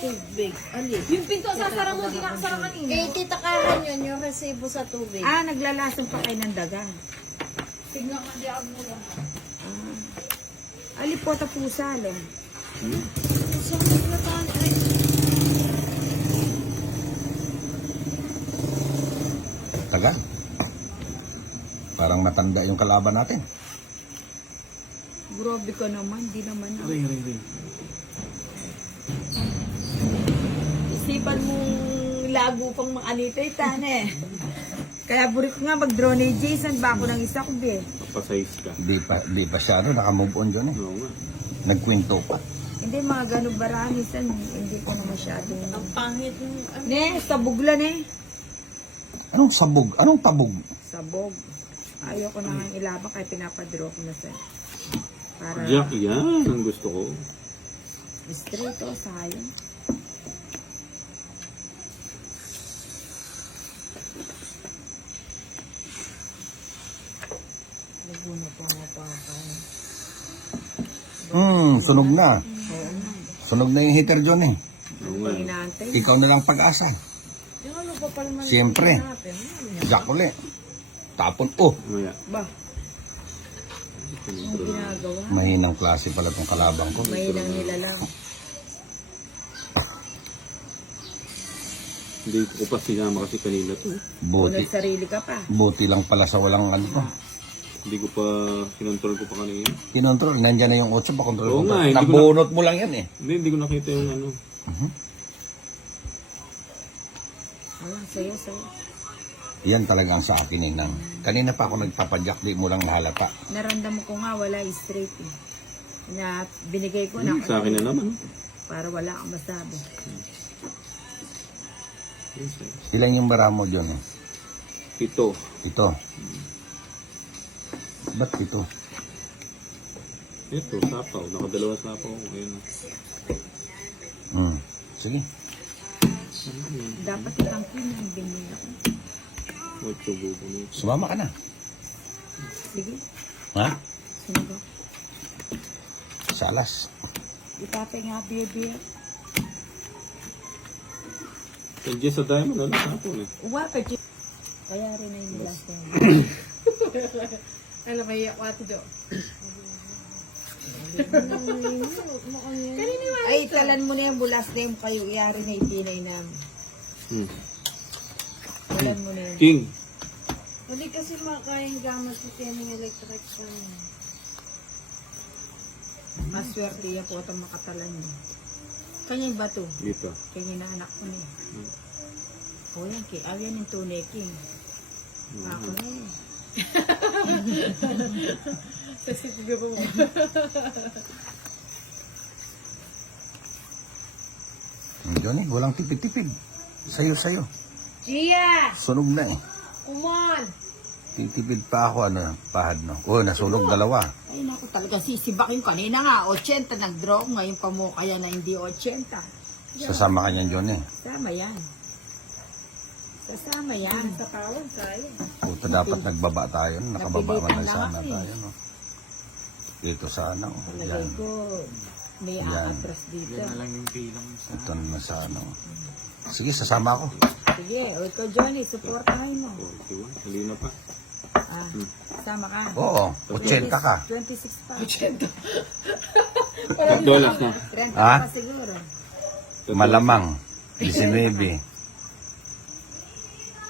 tubig. Ali. Yung pinto, sasara mo, di nakasara kanina. Eh, titakahan yun yung resibo sa tubig. Ah, naglalasong pa kayo ng daga. Tignan ka, di ako mula. Ali po tapusa lang. Saan na tayo? Ay, Taga. Parang matanda yung kalaban natin. Grabe ka naman, di naman. Ring. Isipan mong lago pang makanitoy, tane. Kaya buri ko nga mag-drone ni Jason, ba ako ng isa ko, be. Papasize ka. Di pa siya, naka-move on dyan eh. Oo nga. Nagkwento pa. Hindi, mga ganun barami, san, hindi ko na masyadong... ang pangit yung ano. Ne, sabog lang eh. Anong sabog? Anong tabog? Sabog. Ayaw ko na nga ilabang, kaya pinapadraw ko na sa... Para Jack, yan ang gusto ko. straight o, sayang. Laguna pa nga pa ako. Sunog na. Oo nga. Sunog na yung heater dyan eh. Ano pa inaantay? Ikaw na lang pag-asa. Yung ano pa pala man Siyempre. natin? Jack uli. Tapon, oh. Maya. Ba, ang ginagawa? Mahinang klase pala tong kalabang ko. Mahinang nila lang. Hindi ko pa sinama kasi kanina to. Kung Buti. nagsarili ka pa. Buti lang pala sa walang ano ko. Hindi ko pa kinontrol ko pa kanina. Kinontrol, nandyan na yung 8 pa kontrol Oo ko. nga, hindi ko Nabunot mo lang yan eh. Hindi ko nakita yung ano. Ah, sayo. Yan talaga ang sa akin eh. Kanina pa ako nagpapadyak, di mo lang nahalata. Naramdaman ko nga wala straight eh. Na binigay ko na Sa akin na naman. para wala kang masabi. Ilan yung bara mo dyan eh? Ito. Ito. Ba't ito? Ito, sapaw. Nakadalawa sapaw. Ayun. Sige. Dapat itang pinang binili ako. 8 bubo nito. Sumama ka na. Sige, Ha? sino Salas. Itatay nga baby. Diyan sa diamond, ano sapaw eh. Uwapa, kaya rin na yung last time. Alam, may iyak wato jo. Ay, talan mo na yung bulas na yung kayo. Iyari na ipinay namin. Talan mo na yun. King. Hindi kasi makain gamit sa ng electric fan. Maswerte yan po itong makatalan niyo. Kanya ba to? Dito. Kanya na anak ko na eh. O yan, ayan yung tunay king. Ako na eh. Kasi tiga po mo. Johnny, walang tipid-tipid. Sayo. Gia! Sunog na eh. Come on! Titipid pa ako, pahad no. Oh, nasunog dalawa. Ay naku talaga sisibak yung kanina nga. 80 nag-draw. Ngayon pa mo kaya na hindi 80. Sasama ka niyan, Johnny. Sama yan. Sasama yan. Sa kawan, sayang. Puta, dapat nagbaba tayo. Nakababa man lang Napilitan sana lang ako eh. tayo, no. Dito sana. Oh. Palagay Yan. ko may Yan. aatras dito. Ito naman sa ano. Sige, sasama ako. Sige, o ikaw Johnny, supportahin mo. 41. Hali na pa. Ah, sama ka. Oo, 80 ka. 26 pa. $8 na. 30 Ha? pa siguro. Malamang. 19.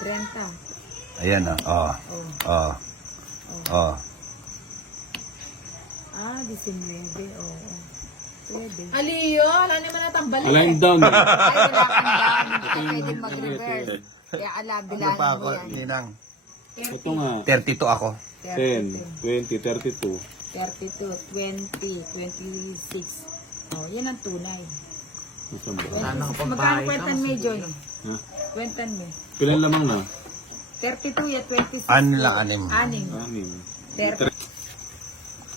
30. Ayan o. Oh. Oh. Oh. Ah, 19. Oo. Pwede. Aliyo, wala naman natambali. Align down. Ay, wala kang daan. Hindi ka pwede mag-reverse. Kaya ala, Ano bilangin pa mo ako, yan. Ninang? Ito nga. 32 ako. 10, 20, 32. 32, 20, 26. Oh, yan ang tunay. Nasaan ba? 26. Magkano kwentan mo, Johnny? Ha? Kwentan mo. Pilan lamang na? 32 ya 26. Ano lang, anim? Anim. 6. 30.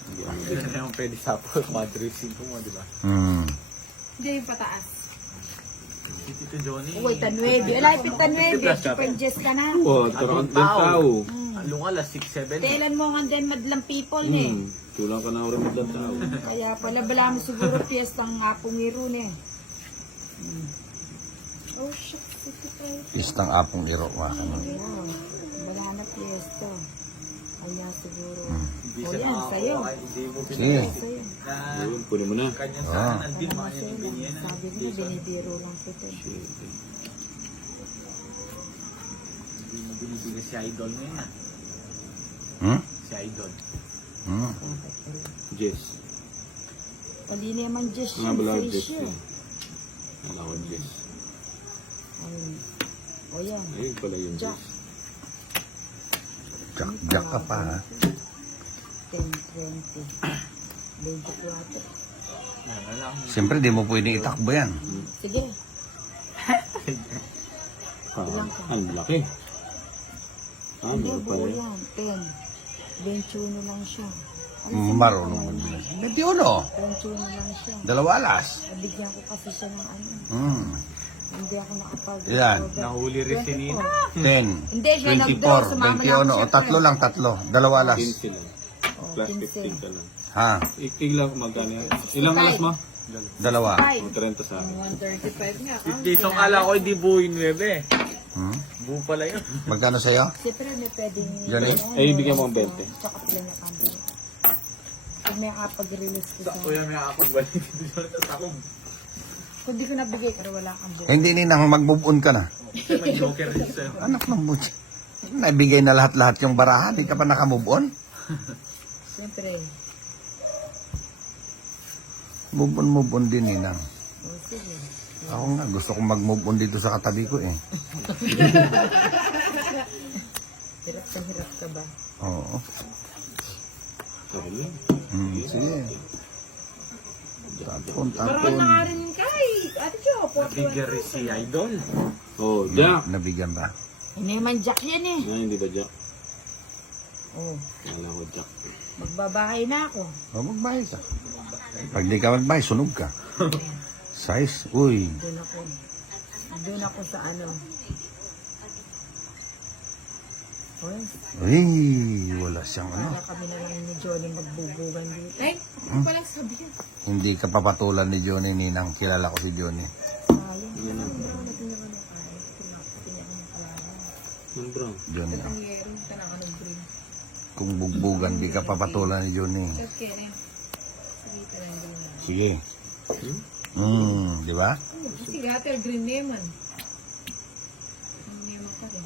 Hindi na naman pwede sapo. Madressing ko mo, di ba? Hindi yung pataas. Si Tito Johnny. Uy, tanwebe. Alay, tanwebe. Super Jess ka na. Oh, Anong din tao? tao. Alungal, 6-7. Tailan mo nga din madlang people ni. Kulang ka na oras ng tao. Kaya pala bala mo siguro piyestang nga pumiro ni. Oh, shucks. Ito tayo. Pistang apong iro, mga kanon. Oh, wala na piyesta. Kaya siguro. Hindi O siya yan, sa'yo. nakakakuha, hindi mo Sige. binigay. Sa'yo. Na Ayun, kunin mo na. kanya Ah. sana, hindi Ano makanya sa'yo ng lang. binigyan. Sabi mo, binibiro lang kita. Hindi mo binibigay si Idol ngayon ah. Hmm? Si Idol. Hmm? Jess. Hindi naman just Nga yung bala face Jess yun. eh. Alawad Jess. Ayun. O yan. Ayun pala yung Jack. Jess. Jack ka pa, ha? 10, 20, 24. Wala akong Siyempre, di mo pwedeng itakbo yan. Sige. Ang laki. Hindi, Meron buo pala yun. yan. 10. 21 lang siya. Marunong magbilang. 21. 21 lang siya. Dalawa alas. Nabigyan ko kasi siya ng ano. Hmm. Hindi ako nakapag- Yan. nahuli rin si Nina. 10, Hindi, siya nag-draw. 24, Sumama lang 21. O, siya, tatlo lang, tatlo. Dalawa alas. 15 lang. Oh, Plus 15. 15 ka lang. Ha? Ilang magkano yan? Ilang alas mo? Dalawa. Five. O, 30 sa akin. 135 nga. 50, so kala ko hindi buuin 9. Hmm? Buo pala yun. Magkano sa'yo? Siyempre, may pwedeng... Johnny? Eh, bigyan mo ang 20. Tsaka pala na kami. Pag may kapag-release ko sa... Kuya may akapagbalik dito sa ako. Kung di ko nabigay, pero wala kang buo. Hindi ninang mag-move on ka na. May joker rin sa'yo. Anak ng buti. Naibigay na lahat-lahat yung barahan. Hindi ka pa naka-move on? Siyempre. Move on din, ninang. O, sige. Ako nga, gusto kong mag-move on dito sa katabi ko eh. Hirap ka ba? Oo. Sorry lang. Sige. Tapon, Parang tapon. nakarin kay Ate Jo. Bigger rin si Idol. Oh, Jack. Nabigyan ba? Hindi man Jack yan eh. Yan, hindi ba Jack? Oh, Kala ko Jack. magbabahay na ako. O, magbahay ka. Pag di ka magbahay, sunog ka. Size? Uy. Doon ako. Doon ako sa ano. Oy, Uy, wala siyang ano. para kami na lang ni Johnny magbubugan dito. Ay, ano palang sabi yan? Hindi ka papatulan ni Johnny, ninang. Kilala ko si Johnny. Sayang. Ang brown. Johnny. Ang yero, tanang anong green. Kung bugbugan, di ka papatulan ni Johnny. Shot kaya rin. Sige, tanang green. Sige. Di ba? Kasi gater, green lemon. Green lemon ka rin.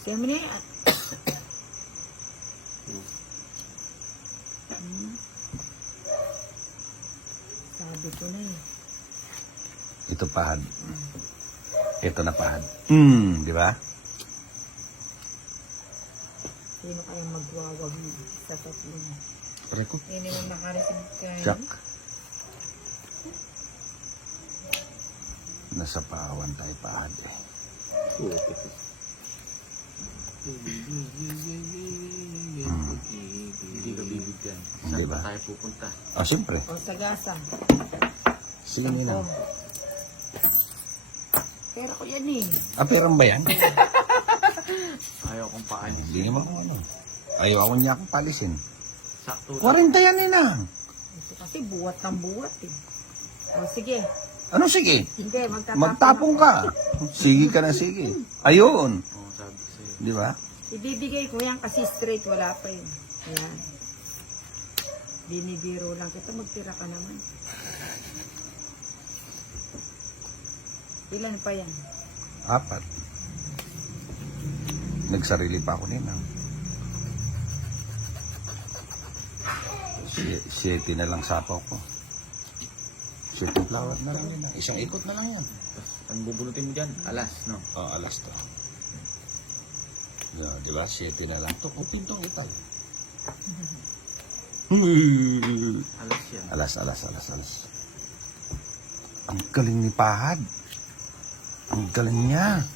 Siyempre, sabi ko na eh. Ito pahad. Ito na pahad. Di ba? Sino kaya magwawag sa tatlo? Reko. Hindi naman makareceive kayo. Jack. Nasa pahawan tayo pahad eh. Oh, ito. Hindi ka bibigyan. Hindi Saan ba? ba tayo pupunta? Ah, siyempre. O sa gasa. Sige, ninang. Pero ko yan eh. Ah, perang ba yan? Ayaw kong paalis. Hindi naman ako ano. Ayaw niya akong palisin. Sakto. 40 yan, ninang. Ito kasi buwat ng buwat eh. O sige. Ano sige? Hindi, Magtapong ka. Sige ka na, sige. Ayun. Oo, sabi ko sa'yo. Di ba? Ibibigay ko yan kasi straight, wala pa yun. Ayan. Binibiro lang kita, magtira ka naman. Ilan pa yan? 4. Nagsarili pa ako ninang. 7 na lang sapaw ko. 7 flower na lang yun. Isang ikot na lang yun. Tapos, ang bubulutin mo dyan? Alas, no? Oh, alas to. Yeah, di ba? 7 na lang to. Kupin tong ital. Alas yan. Alas. Ang galing ni Pahad. Ang galing niya.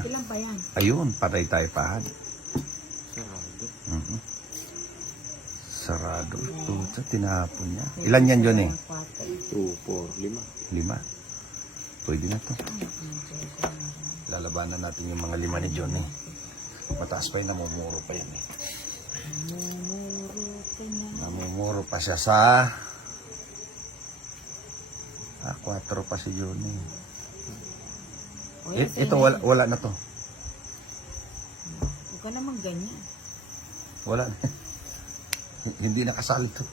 Ilan pa yan? Ayun, patay tayo Pahad. Sarado. Sarado. Puta, tinapon niya. Ilan yan, Johnny? 2, 4, 5. 5. Pwede na to. Lalabanan natin yung mga 5 ni Johnny. Mataas pa yun, namumuro pa yan eh. Namumuro pa siya sa 4 pa si Johnny. O, yan, Ito, wala na to. Huwag ka naman ganyan. Wala na. Hindi nakasali to.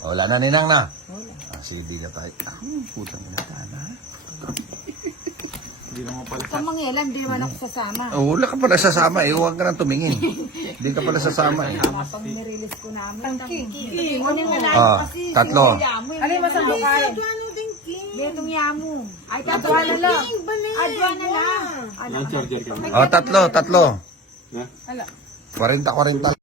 Wala na, Ninang na. Wala. CD na tayo. Putang ina na. Hindi naman pala Huwag kang mangyalam, di naman ako sasama. Wala ka pala sasama eh. Huwag ka nang tumingin. Hindi ka pala sasama eh. Pang nirelease ko namin. Tangking. Ano nga lang Ah, kasi. 3. Alin mo sa bukay? Ano din king? Betong yamo. Ay, tatwala lang. Adwana lang. Ang charger ka. Oh, 3. Na? 40-40.